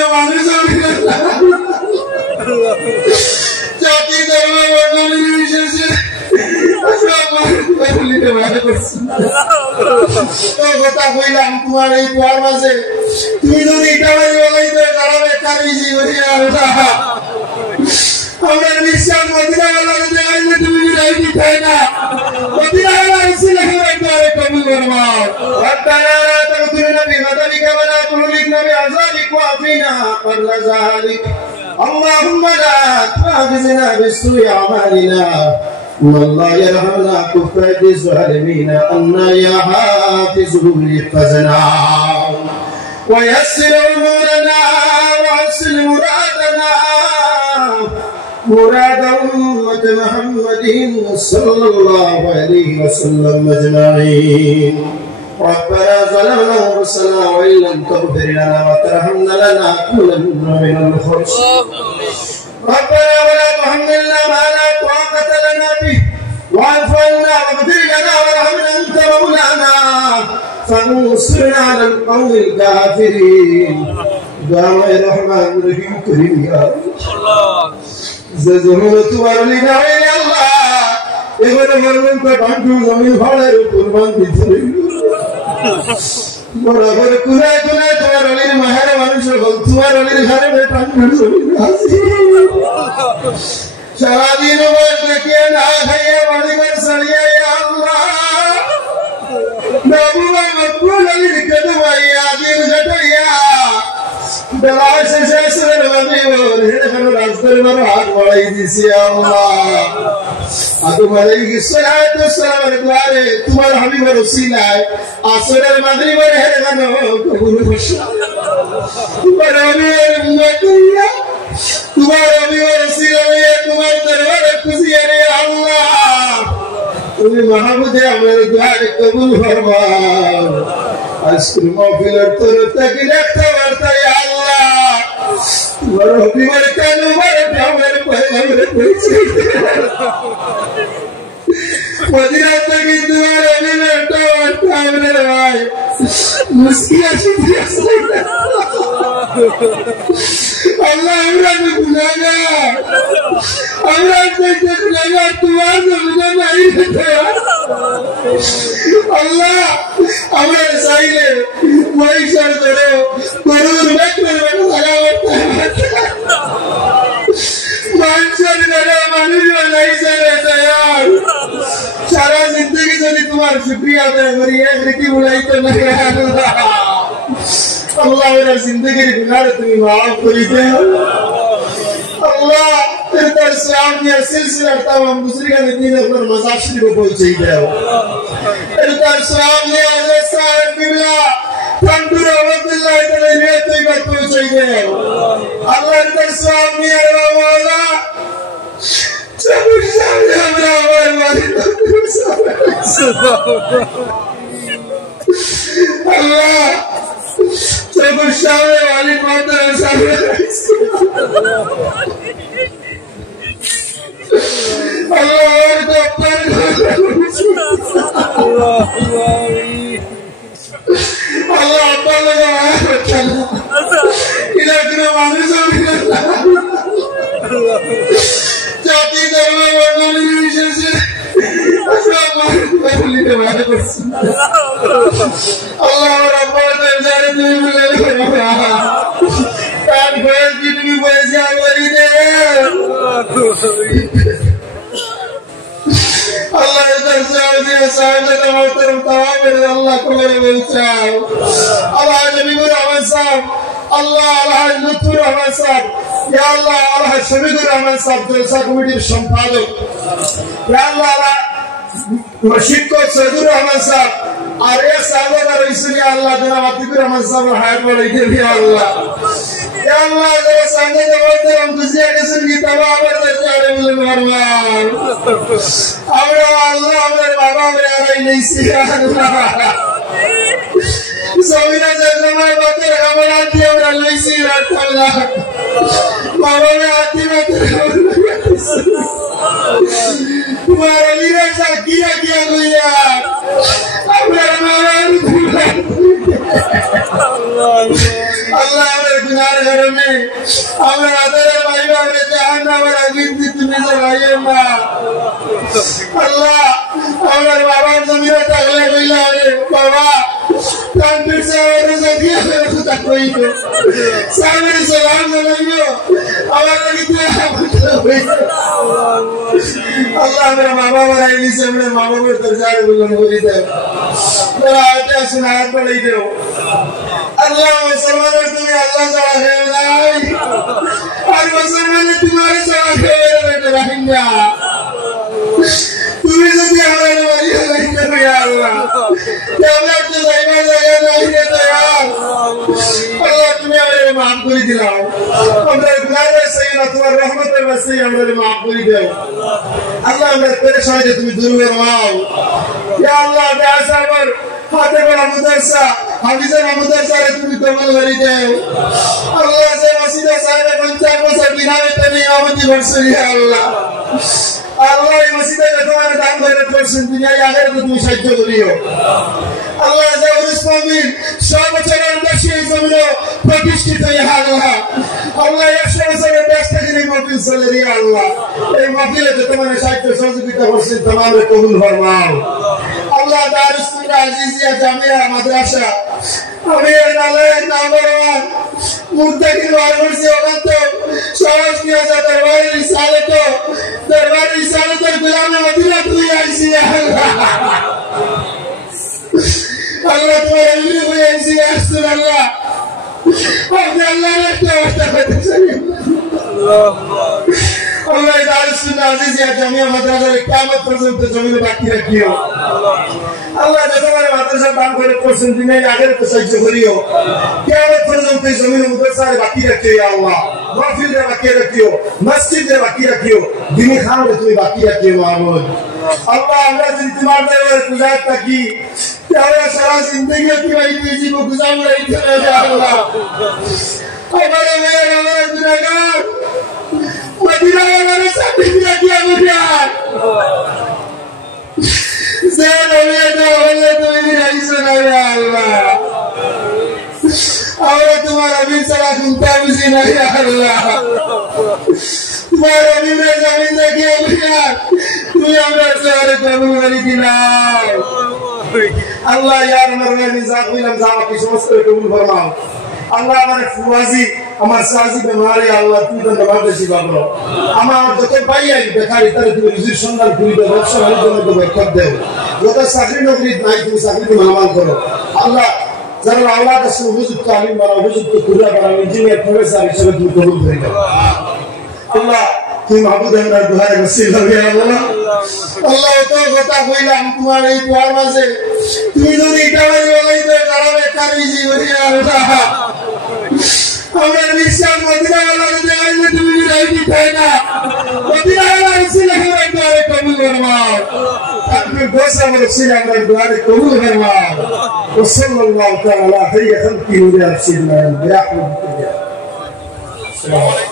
কোনো মানুষ জাতি ধর্ম বর্ণ নির্বিশেষে কথা কইলাম তোমার এই তোমার মাঝে তুমি যদি এটা বলাইতে তারা বেকার বিজি করিয়া আমার বিশ্বাস মদিনাওয়ালাকে দেখাইলে তুমি রাইটি খাই না মদিনাওয়ালা রসুলের একবারে কবুল ফরমাও রব্বানা লা তাগফিরনা বিমাদালিকা ওয়া লা তুহলিকনা বিআযাবিক ওয়াফিনা ক্বাবলা যালিক اللهم لا تؤاخذنا بسوء أعمالنا من لا يرحمنا كفاية الظالمين أنا يا حافظ احفظنا ويسر أمورنا وحسن مرادنا مراد أمة محمد صلى الله عليه وسلم أجمعين ربنا ظلمنا أنفسنا وإن لم تغفر لنا وترحمنا لنكونن من الخاسرين ربنا ولا تحملنا ما لا طاقة لنا به واعف عنا واغفر لنا وارحمنا أنت مولانا فانصرنا على القوم الكافرين يا رحمن رحيم كريم يا الله زمانة ورلنا يا الله এবারে বলবেন তো বান্ধু জমি ভাড়ার কুরবান দিতে বরাবর কুনায় কুনায় তোমার অলির মাহারে মানুষের বল তোমার অলির ঘরে বান্ধু জমি আছে সারাদিন বস দেখিয়ে না খাইয়ে বাড়ি ঘর সারিয়ে আল্লাহ বাবুয়া মকবুল অলির কেটে ভাইয়া দিন ঘটাইয়া বেলা শেষে আসরের বাদি বল এখানে রাস্তার বড় হাত বাড়াই দিছি আল্লাহ আদম আলাইহিস সালাতু ওয়াসসালামের দুয়ারে তোমার হাবিবের ওসিলায় আসরের মাগরিবের হেরানো কবুল করো তোমার হাবিবের উম্মতিয়া তোমার হাবিবের ওসিলায় তোমার দরবারে খুশিয়ে রে আল্লাহ তুমি মাহবুবে আমার দুয়ারে কবুল ফরমাও আজকের মাহফিলের তরফ থেকে একটা বার্তা ইয়া আল্লাহ তোমার হাবিবের কালমার আমার পয়গম্বর কইছে মদিনা থেকে তোমার হাবিবের টাওয়ারটা আমার ভাই মুশকিল আছে আল্লাহ আমরা গুনাহগার আমরা গুনাহগার তোমার গুনাহ নাই আল্লাহ আমরা চাইলে পয়সার ধরে গরুর বেকরের বেটা লাগাতে মানুষের ঘরে মানুষ বানাইছে রে দয়াল সারা জিন্দগি যদি তোমার শুকরিয়া আদায় করি এক রীতি উড়াইতে না আল্লাহ मेरा जिंदगी गुनाह तुम्हें माफ करी दे अल्लाह तेरे दर से आमने सिलसिला तमाम दूसरी का दिन पर मज़ाक शरीफ को पहुंचे दे तेरे दर से आमने अज़ीज़ साहब बिल्ला तंदुरा वल्लाह तेरे लिए तो ही बात पहुंचे दे अल्लाह तेरे दर से आमने अल्लाह मौला सब सामने हमरा हमारे अल्लाह सब सामने वाली माता सामने अल्लाह को पर अल्लाह पर लगा इधर मानुष जाति धर्म वर्ण निर्विशेषे अल्लाह रब्बुल दरबार তুমি বলে কান বয়স কি তুমি পয়সা করি দে আল্লাহ ইদার সাউদি সাহেব মোহতরম তাওয়াবের আল্লাহ করে বলছাও আল্লাহ নবীর রহমান সাহেব আল্লাহ আল্লাহ লুতুর রহমান সাহেব ইয়া আল্লাহ আল্লাহ শমীদুর রহমান সাহেব জলসা কমিটির সম্পাদক ইয়া আল্লাহ শিক্ষক সৈয়দুর রহমান সাহেব আর এক সাহাবা রইসুলি আল্লাহ জনাব আতিকুর রহমান সাহেব হায়াত বলাইতে দিয়া আল্লাহ ইয়া আল্লাহ যারা সঙ্গে বলতে हम गुजिया के सुनगी तबाबर दरবারে বলে ফরমান আমরা আল্লাহ আমাদের বাবা আমরা আর নেইছি আল্লাহ সবিনা জামাই বাতের আমরা দিয়ে আমরা লইছি আল্লাহ বাবা মে আতি বাতের तुम्हारा लीरा सा किया किया भैया अपना मारा अल्लाह গুনার কারণে আমরা আদরের ভাই বাবারে জাহান্নামের আগুন দিয়ে তুমি জ্বালাইয়েন না আল্লাহ আমার বাবার জমিনে থাকলে কইলা রে বাবা তানবীর সাহেবের জায়গা করে কথা কইতো সাহেবের সালাম জানাইও আমার লাগি তুই আল্লাহ मेरा माँ बाप राइली से मेरे माँ बाप दर्जा बुलंद हो रही है मेरा आजा सुनात पड़ी दो अल्लाह मुसलमान तुम्हें अल्लाह चढ़ा है नहीं और मुसलमान तुम्हारे चढ़ा है मेरे बेटे रहेंगे तुम्हें जो दिया हमारे वाली है नहीं करो यार अल्लाह क्या मैं अपने ज़मीन जगह नहीं देता यार अल्लाह तुम्हें हमारे माफ करी दिलाओ हमारे गुनाह से ना तुम्हारे रहमत में से हमारे माफ करी दो अल्लाह हमारे परेशानी से तुम्हें दूर करवाओ या अल्लाह बेअसर हाथे बड़ा मुदरसा हाफिज़ मुदरसा रे तुम्हें कबूल करी दो अल्लाह से मसीदा साहिब पंचायत में सब बिना में तने आमदी बरसरी है अल्लाह अल्लाह ये मसीदा का तुम्हारे दान करे परसेंट दुनिया या आखिरत में तुम्हें साहाय्य करियो अल्लाह से उस मुमिन सब बच्चों बच्चे जमीनों प्रतिष्ठित है अल्लाह अल्लाह ये सब से बेस्ट है नहीं महफिल चल रही है अल्लाह ये महफिल है जो तुम्हारे साहित्य सहयोगिता परसेंट तमाम रे कबूल फरमाओ अल्लाह दारुस कुरान अजीजिया जामिया मदरसा अमीर नालायक नामरवान मुर्तकिल वारवर से होगा तो शाबाश किया जा दरबार रिसालत और गुलाम मदीना तू ऐसी है अल्लाह तुम्हारे लिए कोई ऐसी है अल्लाह अपने अल्लाह ने तो अल्लाह दारुस कुरान अजीजिया जामिया मदरसा रे क़यामत पर्यंत जमीन बाकी रखियो अल्लाह जब हमारे मदरसा दान करे परसेंट दिने आगे तो साहाय्य करियो क़यामत पर्यंत जमीन मदरसा रे बाकी रखियो या अल्लाह महफिल रे बाकी रखियो मस्जिद रे बाकी रखियो दीनी खान रे तुम्हें बाकी रखियो मामूद अल्लाह हमरा जिंदगी दे गुजारत की तेरा सारा जिंदगी की वही तेजी को गुजार रही थे या अल्लाह हमारे मेरे हमारे गुनाहगार मदीना वाले सब बिगड़ किया मुझे ज़ेन होने दो वल्ले तुम्हें भी नहीं सुना या अल्लाह और तुम्हारा भी सारा सुनता मुझे नहीं या अल्लाह तुम्हारे भी मेरे ज़मीन देखिए मुझे तुम्हें हमारे सारे कबूल करी दिलाओ अल्लाह यार हमारे निज़ाम भी लम्हा की सोच कर कबूल फरमाओ अल्लाह हमारे फुवाजी हमारे साजी बीमारी अल्लाह तू तो नवाब दे शिवा करो हमारे जो तो भाई है बेकारी तरह तू रिज़्क़ संदान पूरी दे रक्षा वाली दोनों को बरकत दे जो तो साखरी नौकरी नहीं तू साखरी को मनवाल करो अल्लाह जरा औलाद से हुजूर तालीम बना हुजूर को पूरा बना इंजीनियर प्रोफेसर सब तू कबूल करेगा अल्लाह तू महबूब है मेरा दुआ वसीला है अल्लाह अल्लाह तो बता कोई ना हम तुम्हारे द्वार में से तू जो ईटा वाली वाली तो जरा बेकार ही जीवन है अल्लाह हमारे विश्वास मदीना वाला ने देवाई में तुम्हें भी नहीं दिखाएगा मदीना वाला उसी लगे मेरे द्वारे कबूल करवाओ अपने दोस्त हमारे उसी लगे मेरे द्वारे कबूल करवाओ वसल्लल्लाहु तआला अलैहि व सल्लम